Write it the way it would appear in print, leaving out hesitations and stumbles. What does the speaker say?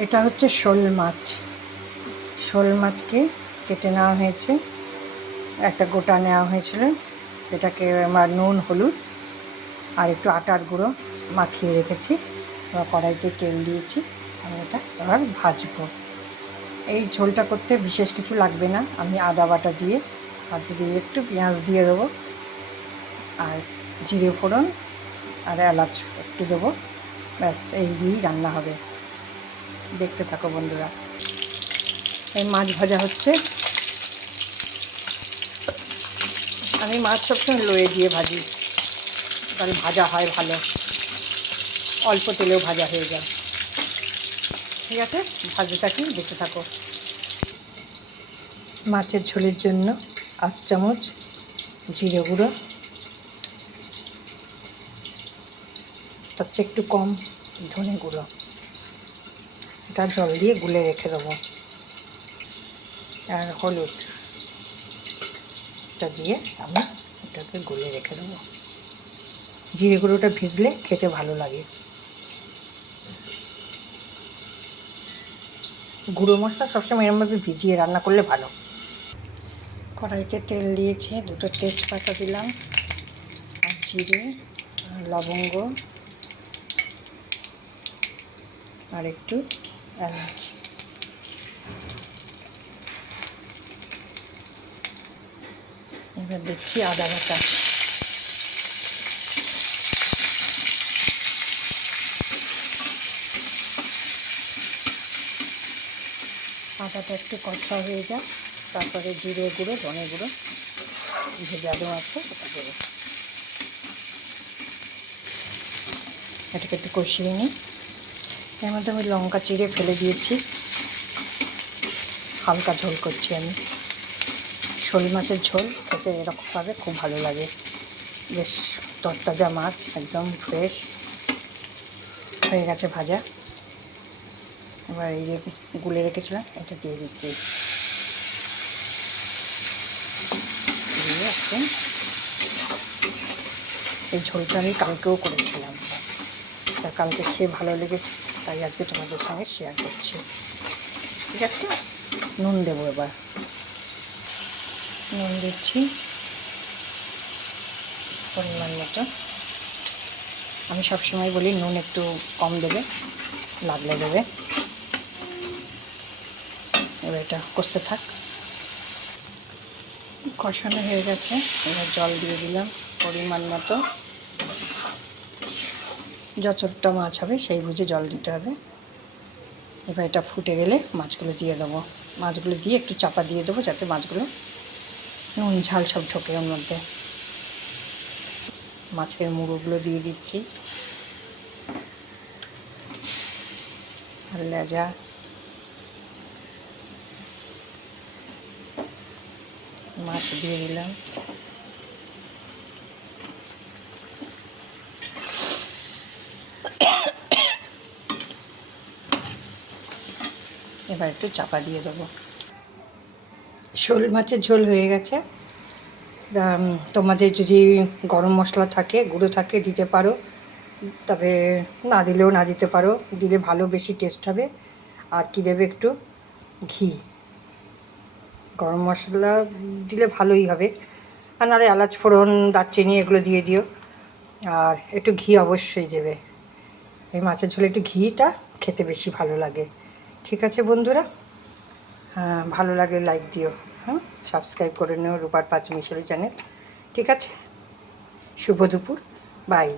এটা হচ্ছে শোল মাছ। শোল মাছকে কেটে নেওয়া হয়েছে, একটা গোটা নেওয়া হয়েছিল। এটাকে আমার নুন, হলুদ আর একটু আটার গুঁড়ো মাখিয়ে রেখেছি। এবার কড়াইতে তেল দিয়েছি, আমি এটা এবার ভাজবো। এই ঝোলটা করতে বিশেষ কিছু লাগবে না, আমি আদা বাটা দিয়ে হাতে দিয়ে একটু পেঁয়াজ দিয়ে দেবো আর জিরে ফোড়ন আর এলাচ একটু দেবো, ব্যাস এই দিয়েই রান্না হবে। দেখতে থাকো বন্ধুরা। এই মাছ ভাজা হচ্ছে। আমি মাছ সবসময় লোয়ে দিয়ে ভাজি, তাহলে ভাজা হয় ভালো, অল্প তেলেও ভাজা হয়ে যায়। ঠিক আছে, ভাজতে থাকি, দেখতে থাকো। মাছের ঝোলের জন্য 8 চামচ জিরে গুঁড়ো, তার চেয়ে একটু কম ধনে গুঁড়ো, এটা জল দিয়ে গুলে রেখে দেবো। আর হলুদ এটা দিয়ে আমি এটাকে গুলে রেখে দেবো। জিরে গুঁড়োটা ভিজলে খেতে ভালো লাগে। গুঁড়ো মশলা সবসময় এরমভাবে ভিজিয়ে রান্না করলে ভালো। কড়াইতে তেল দিয়েছে, 2টো তেজপাতা দিলাম আর জিরে, লবঙ্গ আর একটু এলাচ। এবার দিচ্ছি আদা বাটা। আদাটা একটু কষা হয়ে যায়, তারপরে জিরে গুঁড়ো, ধনে গুঁড়ো ভেজানো আছে ওটা দেবো। এটাকে একটু কষিয়ে নিই। এর মধ্যে আমি লঙ্কা চিড়ে ফেলে দিয়েছি, হালকা ঝোল করছি আমি। শোল মাছের ঝোল খেতে এরকমভাবে খুব ভালো লাগে, বেশ তরতাজা মাছ, একদম ফ্রেশ হয়ে গেছে ভাজা। এবার এই যে গুলে রেখেছিলাম এটা দিয়ে দিচ্ছি, দিয়ে এখন এই ঝোলটা আমি কালকেও করেছিলাম, তা কালকে খেয়ে ভালো লেগেছে, তাই আজকে তোমাদের সঙ্গে শেয়ার করছি। ঠিক আছে, নুন দেবো এবার। নুন দিচ্ছি পরিমাণ মতো। আমি সবসময় বলি নুন একটু কম দেবে, লাগলে দেবে। এবার এটা কষতে থাক। কষানো হয়ে গেছে, এবার জল দিয়ে দিলাম পরিমাণ মতো। যতটা মাছ হবে সেই বুঝে জল দিতে হবে। এবার এটা ফুটে গেলে মাছগুলো দিয়ে দেবো। মাছগুলো দিয়ে একটু চাপা দিয়ে দেবো, যাতে মাছগুলো নুন ঝাল সব ঢোকে ওর মধ্যে। মাছের মুড়োগুলো দিয়ে দিচ্ছি আর লেজা। মাছ দিয়ে দিলাম। এবার একটু চাপা দিয়ে দেবো। শোল মাছের ঝোল হয়ে গেছে। তোমাদের যদি গরম মশলা থাকে, গুঁড়ো থাকে, দিতে পারো, তবে না দিলেও না দিতে পারো, দিলে ভালো, বেশি টেস্ট হবে। আর কি দেবে, একটু ঘি। গরম মশলা দিলে ভালোই হবে, আর নাহলে এলাচ ফোড়ন, দারচিনি এগুলো দিয়ে দিও। আর একটু ঘি অবশ্যই দেবে, এই মাছের ঝোলে একটু ঘিটা খেতে বেশি ভালো লাগে। ঠিক আছে বন্ধুরা, ভালো লাগলে লাইক দিও, সাবস্ক্রাইব করে নিও রূপার পাঁচমিশালি চ্যানেল। ঠিক আছে, শুভ দুপুর, বাই।